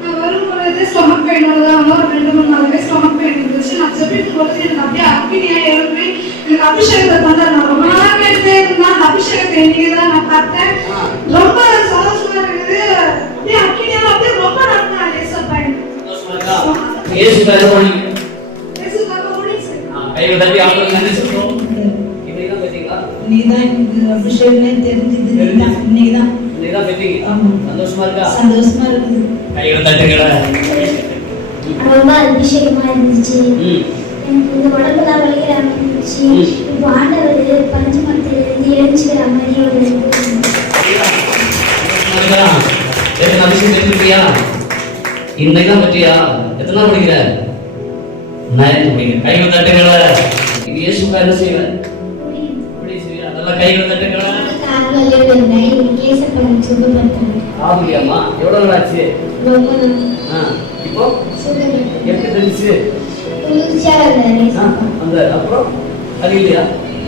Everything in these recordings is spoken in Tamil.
நான் வரும்பொழுது ஸ்டொமக் பெயினோட தான் 2-3 நாள் ஸ்டொமக் பெயின் இருந்துச்சு. நான் செபிட்டு போது எனக்கு அப்படியே அக்னியா எழுப்பி எனக்கு அபிஷேகத்தை தந்தார். நான் ரொம்ப நாளா கேட்டுட்டே இருந்தேன். அந்த அபிஷேகத்தை இன்னைக்கு தான் நான் பார்த்தேன். ரொம்ப சந்தோஷமா இருக்குது. அப்படியே அக்னியா அப்படியே ரொம்ப நல்லா லேசர் பையன் இயேசுக்காக ஓடி கையை தட்டி ஆண்டவரை நன்றி சொல்றோம். இன்னைக்கு பாத்தீங்களா நீதான் இந்த அபிஷேகமே தெரிஞ்சது. இன்னைக்குதான் பெற்றீங்க. சந்தோஷமா இருக்கா? சந்தோஷமா இருக்குது. கையை தட்டுங்களா. ரொம்ப அபிஷேகமா இருந்துச்சு. எனக்கு இந்த உடம்புலாம் வலிக்கிற ஆரம்பிச்சு. இப்போ ஆண்டவர் பஞ்சு மரத்துல இருந்து எழுச்சிக்கிற மாதிரி ஒரு அபிஷேகம் தெரிஞ்சுக்கியா? இன்னைக்குதான் பற்றியா? எத்தனை நாள் படிக்கிற? 9th படிக்கிற. கையை தட்டுங்களா. இது இயேசுக்காக என்ன செய்வேன்? அதெல்லாம் கையை தட்டுங்களா. ஆகுலியாமா எவ்வளவு நாள் ஆச்சு? இப்போ எப்படி தெரிஞ்சு? அந்த அப்புறம் அது இல்லையா?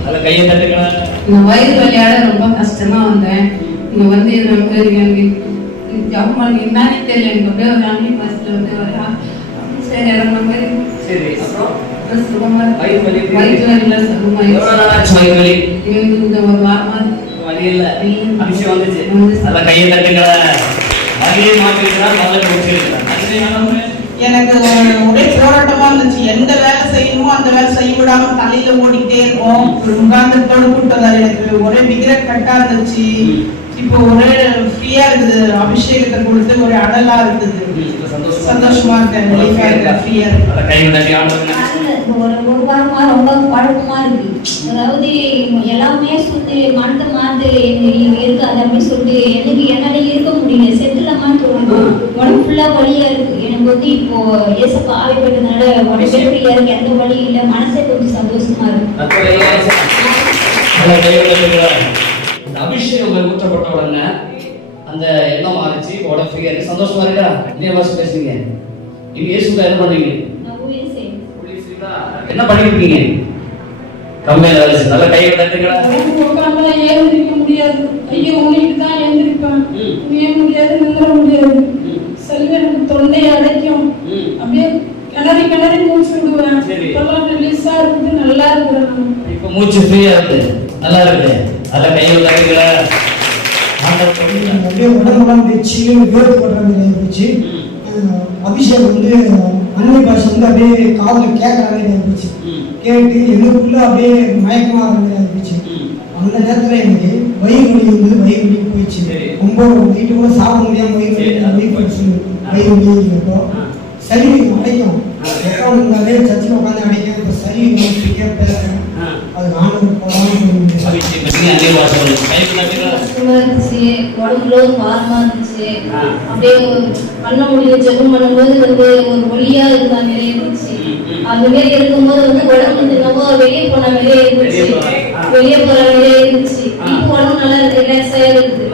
அத கையை தட்டுங்களா. நான் வயிறு வலியால ரொம்ப கஷ்டமா வந்தேன். இங்க வந்து எனக்கு ஜாப் பண்ணி என்னன்னு தெரியல. எனக்கு அப்படியே ஒரு அம்மி பஸ்ல வந்து சரி இறங்கின மாதிரி. சரி அப்புறம் சுகமா வயிறு வலி சுகமா எவ்வளவு நாள் ஆச்சு? வயிறு வலி இந்த ஒரு வாரமா வலி இல்ல, அபிஷேகம் வந்துச்சு. அத கையை தட்டுங்களா. வலியை மாற்றிருக்கிறார், நல்ல கொடுத்திருக்கிறார். எனக்கு ஒரே போராட்டமா இருந்துச்சு. எந்த வேலை செய்யணுமோ அந்த வேலை செய்ய விடாம தலையில ஓடிக்கிட்டே இருக்கும். முகாந்தத்தோடு கூட்டதால் எனக்கு ஒரே விக்கிரக் கட்டா இருந்துச்சு. இப்போ ஒரே ஃப்ரீயா இருக்குது. அபிஷேகத்தை கொடுத்து ஒரு அடலா இருக்குது. சந்தோஷமா இருக்கேன். ஃப்ரீயா ஒரு வாரமா ரொம்ப குழப்பமா இருக்கு. அதாவது எல்லாமே சுத்தி மனத்தை மாத்து இருக்காது அப்படின்னு சொல்லிட்டு எனக்கு என்னால இருக்க முடியல. செத்துலமான்னு தோணுது. உடம்பு ஃபுல்லா வலியா இருக்கு. எனக்கு வந்து இப்போ ஏசப்பா ஆவிப்பட்டதுனால உடம்பே ஃப்ரீயா இருக்கு. எந்த வலியும் இல்லை. மனசே கொஞ்சம் சந்தோஷமா இருக்கு. அபிஷேகம் ஊற்றப்பட்ட உடனே அந்த எண்ணம் மாறிச்சு. உடம்பு ஃப்ரீயா இருக்கு. சந்தோஷமா இருக்கா? இதே வாசி பேசுறீங்க. இது இயேசுக்காக என்ன பண்றீங்க? என்ன பண்ணிட்டு இருக்கீங்க? கம்மியா வேலை செய்ய நல்ல கையை தட்டுங்களா. எழுந்திருக்க முடியாது. கையை ஊனிட்டு தான் எழுந்திருப்பேன். நீய முடியாது, நின்ற முடியாது. செல்வ எனக்கு தொண்டை அடைக்கும். அப்படியே கிணறி கிணறி மூச்சு விடுவேன். இப்பெல்லாம் ரிலீஸா இருக்குது. நல்லா இருக்கிறேன். இப்ப மூச்சு ஃப்ரீயா இருக்கு. நல்லா இருக்கு. நல்ல கையை தட்டுங்களா. அப்படியே உடம்புலாம் வச்சு வேர்த்து போடுற மாதிரி இருந்துச்சு. அபிஷேகம் வந்து அன்னை பாஷை வந்து அப்படியே காதில் கேட்குற மாதிரி இருந்துச்சு. கேட்டு எனக்குள்ள அப்படியே மயக்கமாக ஆகிற மாதிரி இருந்துச்சு. அந்த நேரத்தில் எனக்கு வயிறு வலி வந்து வயிறு வலி போயிடுச்சு. ரொம்ப நைட்டு கூட சாப்பிட முடியாமல் வயிறு போயிடுச்சு. வயிறு வலி இருக்கோ சளி அடைக்கும். உட்காந்துருந்தாலே சச்சில் உட்காந்து அடைக்கும். இப்போ சளி பேசுகிறேன். அது நானும் போகலாம்னு இருந்துச்சு. உடம்புல ஒரு பாரமா இருந்துச்சு. அப்படியே பண்ண முடியல. ஜெபம் பண்ணும்போது வந்து ஒரு ஒளியா இருந்த மாதிரி இருந்துச்சு. அந்த மாதிரி இருக்கும்போது வந்து உடம்பு என்னவோ வெளியே போன மாதிரியே இருந்துச்சு. வெளியே போற மாதிரியே இருந்துச்சு. இப்போ உடம்பு நல்லா இருக்கு. ரிலாக்ஸா இருக்குது.